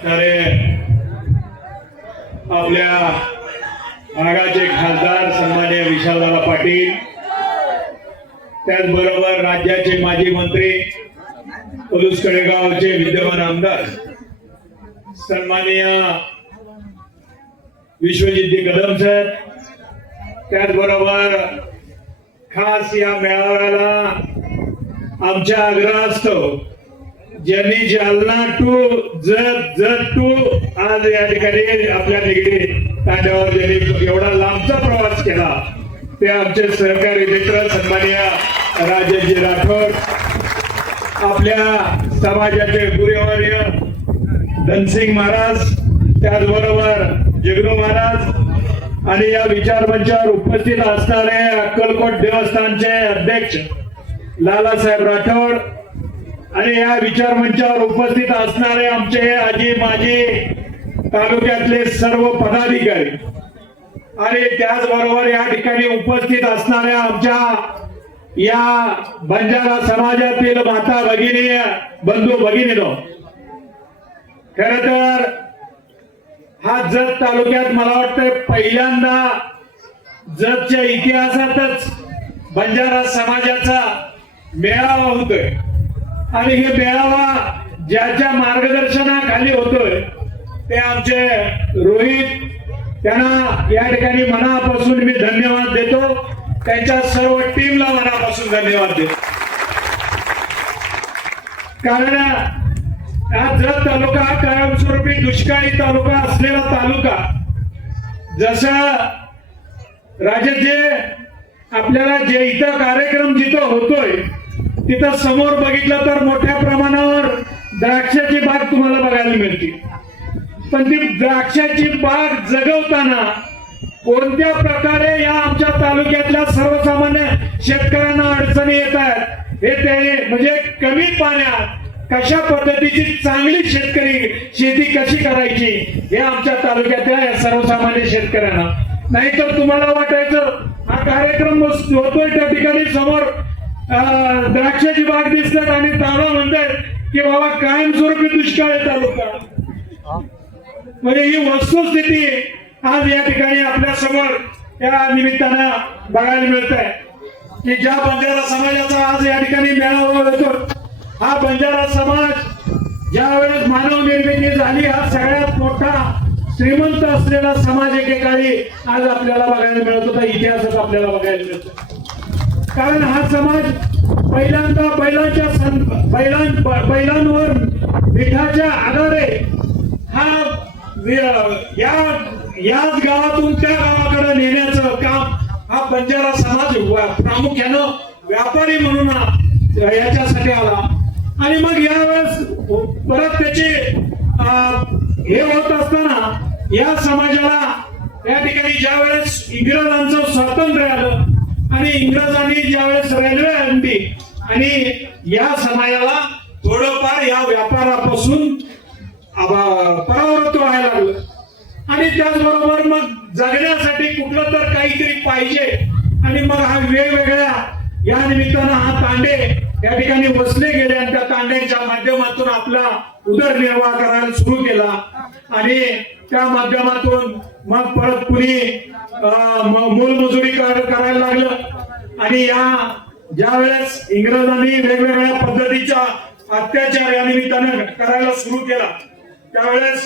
अरे आपल्या भागाचे खासदार सन्मान्य विशालदादा पाटील त्याचबरोबर राज्याचे माजी मंत्री पलूस कडेगावचे विद्यमान आमदार सन्माननीय विश्वजित कदम सर त्याचबरोबर खास या मेळाव्याला आमच्या आग्रहास्तव ज्यांनी जालना टू जत जत टू आज या ठिकाणी आपल्या निगडी तांड्यावर ज्यांनी एवढा लांबचा प्रवास केला ते आमचे सहकारी मित्र सन्माननीय राजेशजी राठोड आपल्या समाजाचे गुरुवर्य धनसिंग महाराज त्याचबरोबर जगनू महाराज आणि या विचार मंचावर उपस्थित असणारे अक्कलकोट देवस्थानचे अध्यक्ष लालासाहेब राठोड आणि या विचार मंचावर उपस्थित असणारे आमचे आजी माजी तालुक्यातले सर्व पदाधिकारी आणि त्याचबरोबर या ठिकाणी उपस्थित असणाऱ्या आमच्या या बंजारा समाजातील माता भगिनी बंधू भगिनीनो खर तर हा जत तालुक्यात मला वाटतं पहिल्यांदा जतच्या इतिहासातच बंजारा समाजाचा मेळावा होतोय. आणि हे मेळावा ज्याच्या मार्गदर्शनाखाली होतोय ते आमचे रोहित त्यांना या ठिकाणी मनापासून मी धन्यवाद देतो. त्यांच्या सर्व टीमला मनापासून धन्यवाद देतो. कारण आज जत तालुका हा कायमस्वरूपी दुष्काळी तालुका असलेला तालुका जसं जे आपल्याला जे इथं कार्यक्रम जिथं होतोय तिथं समोर बघितलं तर मोठ्या प्रमाणावर द्राक्षाची बाग तुम्हाला बघायला मिळते. पण ती द्राक्षाची बाग जगवताना कोणत्या प्रकारे या आमच्या तालुक्यातल्या सर्वसामान्य शेतकऱ्यांना अडचणी येत आहेत हे ते म्हणजे कमी पाण्यात कशा पद्धतीची चांगली शेतकरी शेती कशी करायची हे आमच्या तालुक्यातल्या या सर्वसामान्य शेतकऱ्यांना. नाहीतर तुम्हाला वाटायचं हा कार्यक्रम होतोय त्या ठिकाणी समोर. द्राक्षाची बाग दिसतात आणि दादा म्हणतात की बाबा कायमस्वरूपी दुष्काळ आहे तालुका. म्हणजे ही वस्तुस्थिती आज या ठिकाणी आपल्यासमोर या निमित्तानं बघायला मिळत आहे की ज्या बंजारा समाजाचा आज या ठिकाणी मेळावा होतो हा बंजारा समाज ज्या वेळेस मानव निर्मिती झाली हा सगळ्यात मोठा श्रीमंत असलेला समाज एकेकाळी आज आपल्याला बघायला मिळत होता इतिहासात आपल्याला बघायला मिळतो कारण हा समाज पहिल्यांदा बैलांच्या बैलां बैलांवर मिठाच्या आधारे हा या याच गावातून त्या गावाकडे नेण्याचं काम हा बंजारा समाज प्रामुख्यानं व्यापारी म्हणून याच्यासाठी आला. आणि मग यावेळेस परत त्याचे अं, हे होत असताना या समाजाला या ठिकाणी ज्या वेळेस इंग्रजांचं स्वातंत्र्य आलं आणि इंग्रजांनी ज्यावेळेस रेल्वे आणली आणि या समाजाला थोडंफार या व्यापारापासून परावृत्त व्हायला लागलं. आणि त्याचबरोबर मग जगण्यासाठी कुठलं तर काहीतरी पाहिजे. आणि मग हा वेगवेगळ्या या निमित्तानं हा तांडे या ठिकाणी वसले गेले आणि त्या तांड्यांच्या माध्यमातून आपला उदरनिर्वाह करायला सुरू केला. आणि त्या माध्यमातून मग परत कुणी अं, मोलमजुरी करायला आणि या ज्या वेळेस इंग्रजांनी वेगवेगळ्या पद्धतीच्या अत्याचार या निमित्तानं करायला सुरू केला त्यावेळेस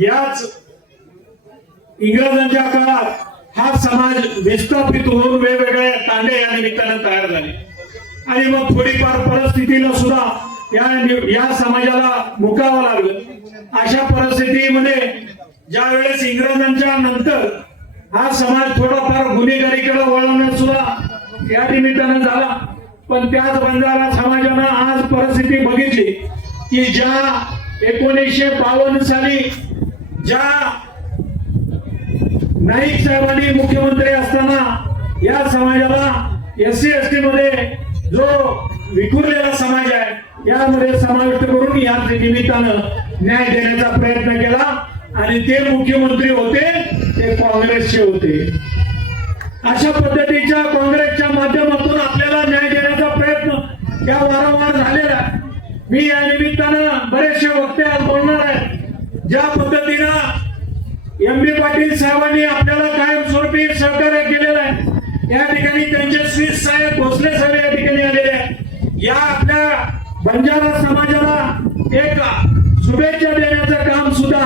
याच इंग्रजांच्या काळात हा समाज विस्थापित होऊन वेगवेगळे तांडे या निमित्तानं तयार झाले. आणि मग थोडीफार परिस्थितीला सुद्धा या या समाजाला मुकावं लागलं. अशा परिस्थितीमध्ये ज्या वेळेस इंग्रजांच्या नंतर हा समाज थोडाफार गुन्हेगारीकडे वळवण्यात सुद्धा या निमित्तानं झाला. पण त्याच बंजारा समाजानं आज परिस्थिती बघितली की ज्या एकोणीसशे बावन्न साली ज्या नाईक साहेबांनी मुख्यमंत्री असताना या समाजाला एस सी एस टी मध्ये जो विखुरलेला समाज आहे यामध्ये समाविष्ट करून या निमित्तानं न्याय देण्याचा प्रयत्न केला. आणि ते मुख्यमंत्री होते ते काँग्रेसचे होते. अशा पद्धतीच्या काँग्रेसच्या माध्यमातून आपल्याला न्याय देण्याचा प्रयत्न या वारंवार झालेला मी या निमित्तानं बरेचसे वक्ते आज बोलणार आहे. ज्या पद्धतीनं एम बी पाटील साहेबांनी आपल्याला कायमस्वरूपी सहकार्य केलेलं आहे. या ठिकाणी त्यांचे श्री साहेब भोसले साहेब या ठिकाणी आलेले आहेत. या आपल्या बंजारा समाजाला एक शुभेच्छा देण्याचं काम सुद्धा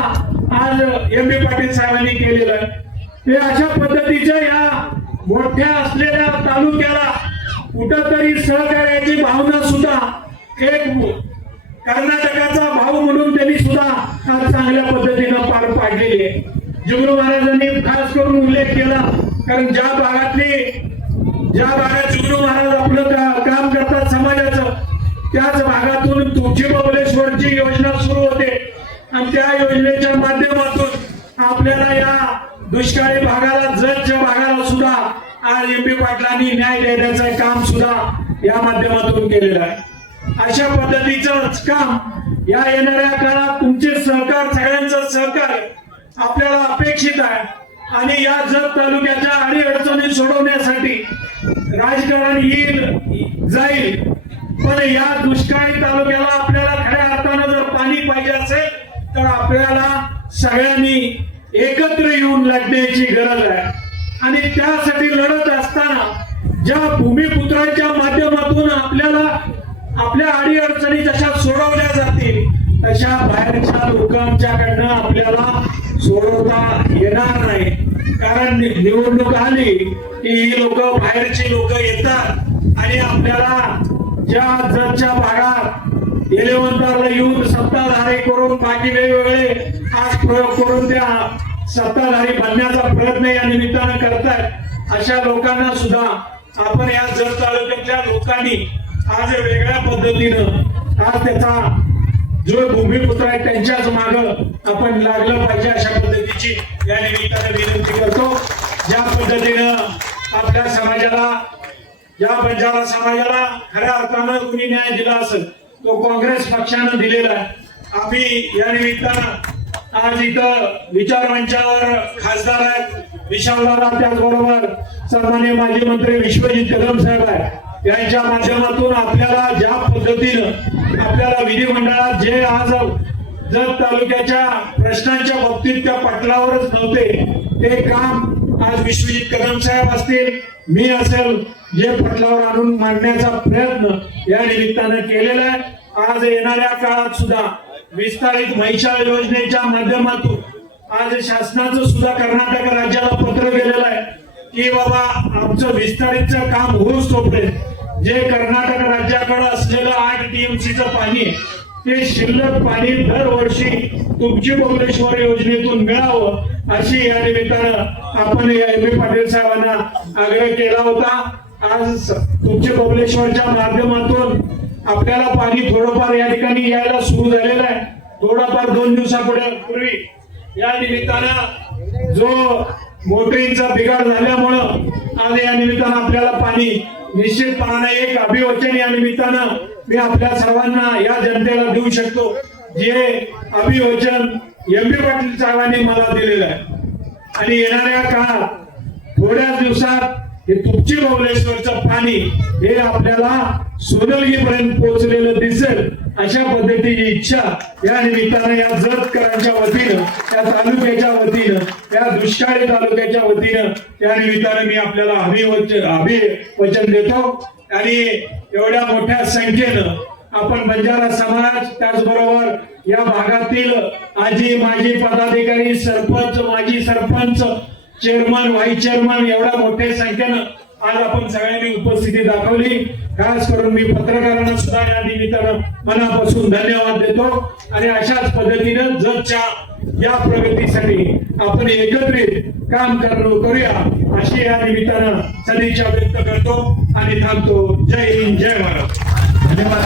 आज एम बी पाटील साहेबांनी केलेलं आहे. ते अशा पद्धतीच्या या मोठ्या असलेल्या तालुक्याला कुठंतरी सहकार्याची भावना सुद्धा एक कर्नाटकाचा भाऊ म्हणून त्यांनी सुद्धा आज चांगल्या पद्धतीनं पार पाडलेली आहे. जुगरू महाराजांनी खास करून उल्लेख केला कारण ज्या भागातली ज्या भागात जुगरू महाराज आपलं काम करतात समाजाचं त्याच भागातून तुळशी बबलेश्वरची योजना सुरू होते. आणि त्या योजनेच्या माध्यमातून आपल्याला या दुष्काळी भागात जतच्या भागाला सुद्धा आज एम पी पाटलांनी न्याय देण्याचं काम सुद्धा या माध्यमातून केलेलं आहे. अशा पद्धतीचंच काम या येणाऱ्या काळात तुमचे सहकार सगळ्यांचं सहकार्य आपल्याला अपेक्षित आहे. आणि या जत तालुक्याच्या अडीअडचणी सोडवण्यासाठी राजकारण येईल जाईल. पण या दुष्काळी तालुक्याला आपल्याला खऱ्या अर्थानं जर पाणी पाहिजे असेल तर आपल्याला सगळ्यांनी एकत्र येऊन लढण्याची गरज आहे. आणि त्यासाठी लढत असताना ज्या भूमिपुत्रांच्या माध्यमातून आपल्याला आपल्या अडीअडचणी जशा सोडवल्या जातील तशा बाहेरच्या लोकांच्याकडनं आपल्याला सोडवता येणार नाही. कारण निवडणूक आली की ही लोक बाहेरची लोक येतात आणि आपल्याला ज्या जगच्या भागात एलेवंताला येऊन सत्ताधारी करून बाकी वेगवेगळे आज प्रयोग करून त्या सत्ताधारी बनण्याचा प्रयत्न या निमित्तानं करतायत. अशा लोकांना सुद्धा आपण या जत तालुक्यातल्या लोकांनी आज वेगळ्या पद्धतीनं आज त्याचा जो भूमिपुत्र आहे त्यांच्याच माग आपण लागलं पाहिजे अशा पद्धतीची या निमित्तानं विनंती करतो. ज्या पद्धतीनं आपल्या समाजाला या बंजारा समाजाला खऱ्या अर्थानं कुणी न्याय दिला असेल तो काँग्रेस पक्षानं दिलेला आहे. आम्ही या निमित्तानं आज इथं विचार मंचावर खासदार आहेत. विशालदादा त्याचबरोबर सन्मान्य माजी मंत्री विश्वजित कदम साहेब आहे यांच्या माध्यमातून आपल्याला ज्या पद्धतीनं आपल्याला विधिमंडळात जे आज जत तालुक्याच्या प्रश्नांच्या बाबतीत त्या पटलावरच नव्हते ते काम आज विश्वजित कदम साहेब असतील मी असेल जे पटलावर आणून मांडण्याचा प्रयत्न या निमित्तानं केलेला आहे. आज येणाऱ्या काळात सुद्धा विस्तारित महिषाळ योजनेच्या माध्यमातून आज शासनाचं सुद्धा कर्नाटक राज्याला पत्र गेलेलं आहे की बाबा आमचं विस्तारितचं काम होऊच तोपर्यंत जे कर्नाटक राज्याकडे असलेलं आठ टीएमसीचं पाणी ते शिल्लक पाणी दरवर्षी तुमची बबलेश्वर योजनेतून मिळावं अशी या निमित्तानं आपण एम ए पाटील साहेबांना आग्रह केला होता. आज तुमची बबलेश्वरच्या माध्यमातून आपल्याला पाणी थोडंफार या ठिकाणी यायला सुरू झालेलं आहे. थोडंफार दोन दिवसापुढे पूर्वी या निमित्तानं जो मोटरींचा बिघाड झाल्यामुळं आज या निमित्तानं आपल्याला पाणी निश्चितपणाने एक अभिवचन या निमित्तानं मी आपल्या सर्वांना या जनतेला देऊ शकतो जे अभिवचन एम बी पाटील साहेबांनी मला दिलेलं आहे. आणि येणाऱ्या काळात थोड्याच दिवसात हे तुमची बबलेश्वरचं पाणी हे आपल्याला सोनलगीपर्यंत पोहोचलेलं दिसेल. अशा पद्धतीची इच्छा या निमित्तानं या जतकरांच्या वतीनं या तालुक्याच्या वतीनं या दुष्काळी तालुक्याच्या वतीनं त्या निमित्तानं मी आपल्याला अभिवचन अभिवचन देतो. आणि एवढ्या मोठ्या संख्येनं आपण बंजारा समाज त्याचबरोबर या भागातील आजी माजी पदाधिकारी सरपंच माजी सरपंच चेअरमन व्हाईस चेअरमन एवढ्या मोठ्या संख्येनं आज आपण सगळ्यांनी उपस्थिती दाखवली. खास करून मी पत्रकारांना सुद्धा या निमित्तानं मनापासून धन्यवाद देतो. आणि अशाच पद्धतीनं जगच्या या प्रगतीसाठी आपण एकत्रित काम करणं करूया अशी या निमित्तानं सदिच्छा व्यक्त करतो आणि थांबतो. जय हिंद जय भारत. धन्यवाद.